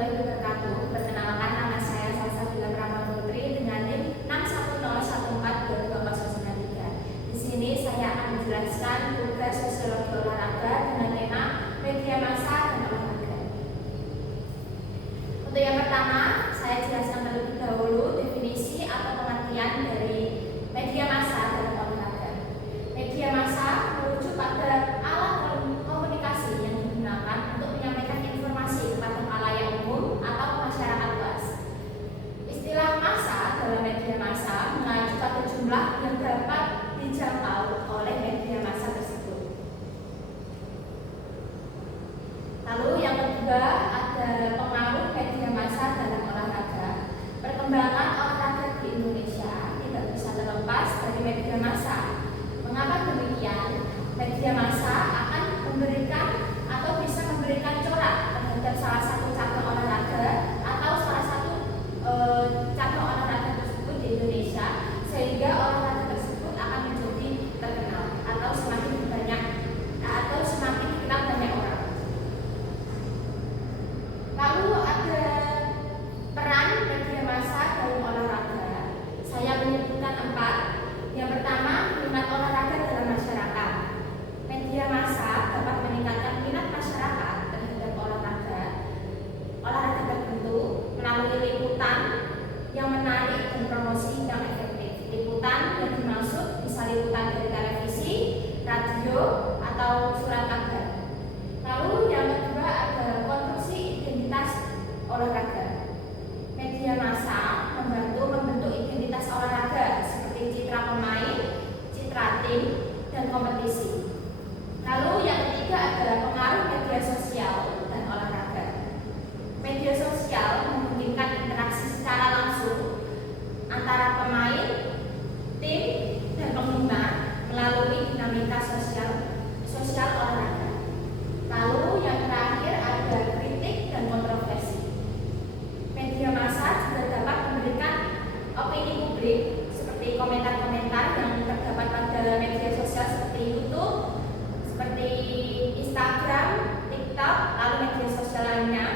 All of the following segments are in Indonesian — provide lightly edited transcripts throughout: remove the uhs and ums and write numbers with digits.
warahmatullahi wabarakatuh. Perkenalkan, nama saya Salsabila Pramana-Putri dengan NIM 610142203. Di sini saya akan menjelaskan tugas sosiologi olahraga dengan tema media massa dan olahraga. Untuk yang pertama, saya jelaskan terlebih dahulu definisi atau pengertian dari media massa dalam olahraga. Media massa merujuk pada alat komunikasi yang digunakan untuk menyampaikan informasi kepada khalayak umum atau masyarakat luas. Istilah massa dalam media massa mengacu pada jumlah yang dapat dijangkau oleh media massa tersebut. Lalu yang kedua ada pengaruh media massa dalam olahraga. Perkembangan olahraga di Indonesia tidak bisa terlepas dari media massa. Mengapa demikian? Media massa akan memberikan atau bisa memberikan corak terhadap salah satu cabang olahraga atau salah satu cabang olahraga tersebut di Indonesia, sehingga olahraga tersebut akan menjadi terkenal atau semakin banyak atau semakin dikenal banyak orang. Lalu ada peran media massa dalam olahraga. Saya menyebutkan 4. Yang pertama, minat olahraga dalam masyarakat. Media massa dapat meningkatkan minat masyarakat terhadap olahraga tertentu melalui liputan yang menarik dan promosi yang efektif. Liputan yang dimaksud bisa liputan dari televisi, radio, atau surat kabar. Lalu yang kedua ada konstruksi identitas olahraga. Media massa membentuk identitas olahraga seperti citra pemain, citra tim, dan kompetisi. Lalu yang ketiga adalah pengaruh media sosial dan olahraga. Media sosial memungkinkan interaksi secara langsung antara pemain, tim, dan penggemar melalui dinamika sosial olahraga. Lalu yang terakhir ada kritik dan kontroversi. Media massa juga dapat memberikan opini publik seperti komentar-komentar yang terdapat pada media sosial seperti YouTube, seperti Instagram, TikTok, lalu media sosial lainnya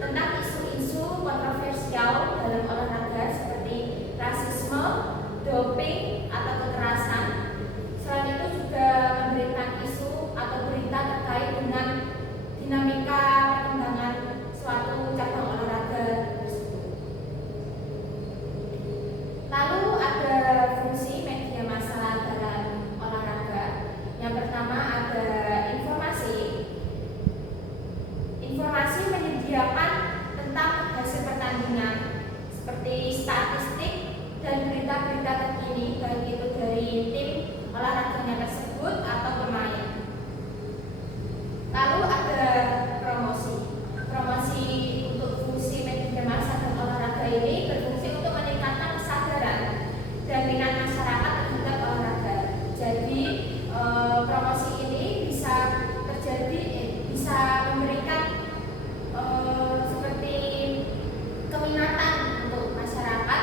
tentang isu-isu kontroversial dalam olahraga seperti rasisme, doping, atau kekerasan. Selain itu juga memberikan isu atau berita terkait dengan dinamika perkembangan suatu cabang olahraga tersebut. Lalu ada fungsi media massa dalam olahraga. Yang pertama ada informasi. Informasi menyediakan tentang hasil pertandingan seperti statistik dan berita-berita terkini, baik itu dari tim olahraganya tersebut atau pemain. Lalu ada promosi. Promosi untuk fungsi media massa dan olahraga ini berfungsi untuk meningkatkan kesadaran dan minat masyarakat terhadap olahraga. Jadi promosi ini bisa bisa memberikan seperti keminatan untuk masyarakat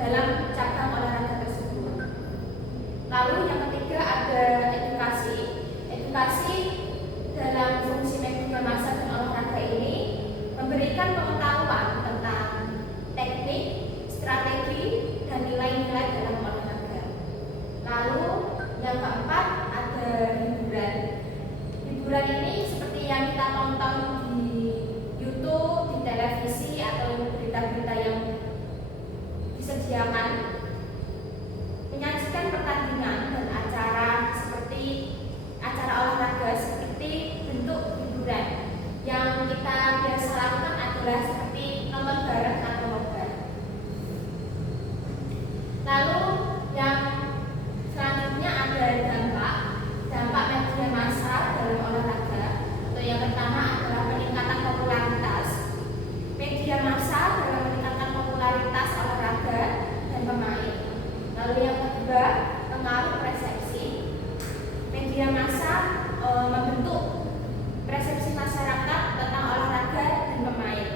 dalam cabang olahraga tersebut. Lalu yang ketiga ada edukasi. Edukasi dalam fungsi media massa dan olahraga ini memberikan pengetahuan tentang teknik, strategi, dan nilai-nilai dalam olahraga. Lalu yang keempat ada hiburan. Hiburan ini seperti yang kita tonton di YouTube, di televisi, atau berita-berita yang disediakan, menyajikan pertandingan dan acara seperti acara olahraga seperti bentuk hiburan. Yang kita biasa lakukan adalah seperti nonton bareng atau nobar. Lalu yang selanjutnya ada dampak media massa dalam olahraga. Untuk yang pertama adalah peningkatan popularitas. Media massa dalam meningkatkan popularitas olahraga dan pemain. Lalu yang kedua, pengaruh persepsi. Media massa membentuk persepsi masyarakat tentang olahraga dan pemain.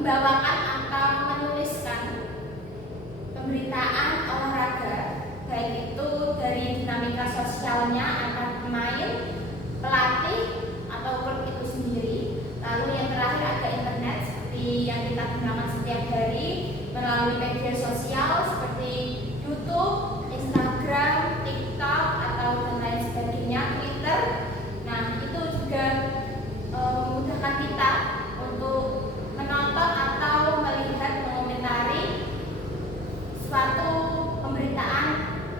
membawakan atau menuliskan pemberitaan olahraga, baik itu dari dinamika sosialnya antar pemain, pelatih, atau klub itu sendiri. Lalu yang terakhir ada internet seperti yang kita gunakan setiap hari melalui media sosial seperti YouTube, Instagram, TikTok, atau dan lain sebagainya, Twitter. Nah, itu juga memudahkan kita untuk menonton atau melihat, mengomentari suatu pemberitaan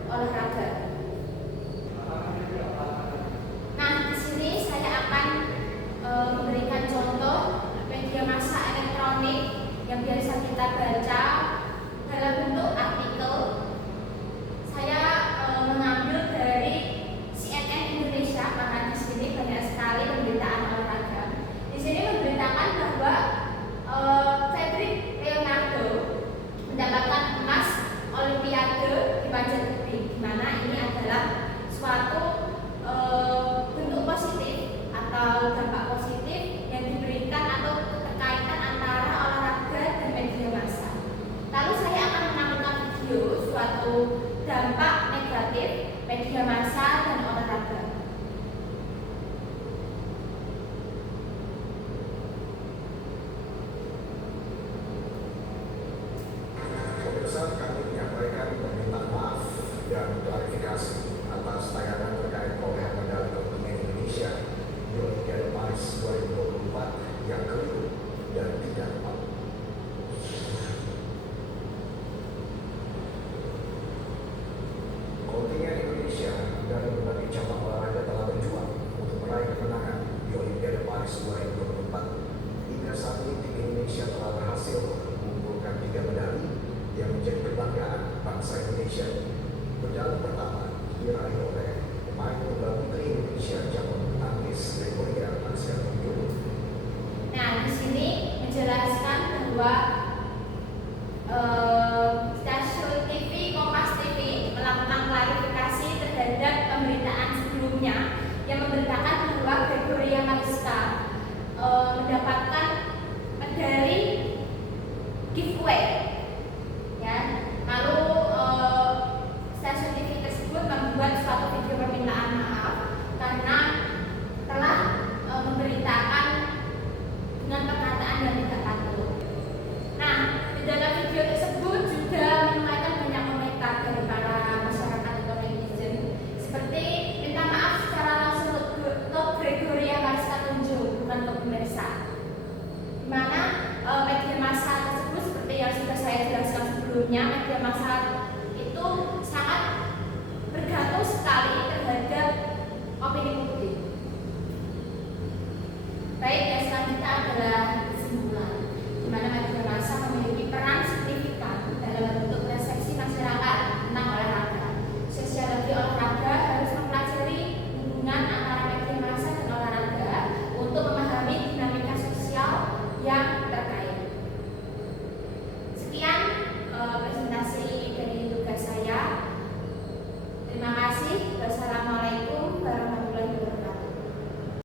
olahraga. Nah, di sini saya akan memberikan contoh media massa elektronik yang biasa kita baca dalam bentuk artikel. Saya mengambil dari CNN Indonesia karena di sini banyak sekali pemberitaan olahraga. Di sini memberitakan bahwa Fedrik Leonardo mendapatkan emas Olimpiade di panjat tebing, di mana ini adalah suatu bentuk positif atau dampak positif yang diberikan atau keterkaitan antara olahraga dan media massa. Lalu saya akan menampilkan video suatu dampak negatif media massa dan olahraga. Pemirsa, kami menyampaikan permintaan maaf dan klarifikasi atas tayangan terkait perolehan medali kontingen Indonesia di Olimpiade Paris 2024 yang keliru dan tidak tepat. Kontingen Indonesia dari berbagai cabang olahraga telah berjuang untuk meraih kemenangan di Olimpiade Paris 2024. Hingga saat ini tim Indonesia telah berhasil mengumpulkan 3 medali yang menjadi kebanggaan bangsa Indonesia. Medali pertama diraih oleh pemain tunggal putri Indonesia cabang bulu tangkis Gregoria Mariska-Tunjung. Nah, di sini menjelaskan bahwa stasiun TV Kompas TV melakukan klarifikasi terhadap pemberitaan sebelumnya yang memberitakan bahwa Gregoria Mariska mendapatkan medali giveaway. Ya, lalu stasiun TV tersebut membuat suatu video permintaan maaf karena telah memberitakan dengan perkataan yang tidak patut. Nah, di dalam video tersebut juga menuai banyak komentar dari para masyarakat atau netizen, seperti minta maaf secara langsung ke Gregoria Mariska-Tunjung, bukan ke pemirsa. Di mana media massa tersebut seperti yang sudah saya jelaskan sebelumnya, media massa